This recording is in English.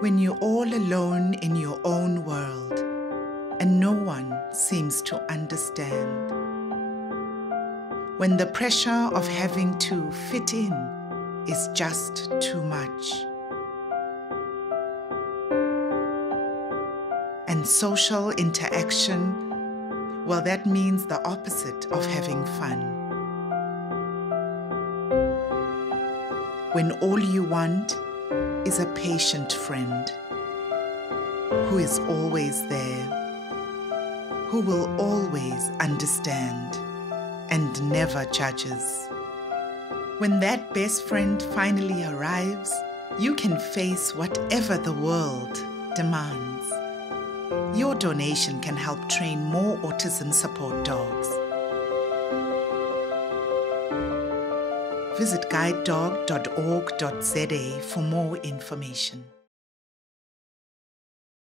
When you're all alone in your own world and no one seems to understand. When the pressure of having to fit in is just too much. And social interaction, well, that means the opposite of having fun. When all you want is a patient friend who is always there, who will always understand and never judges. When that best friend finally arrives, you can face whatever the world demands. Your donation can help train more autism support dogs. Visit guidedog.org.za for more information.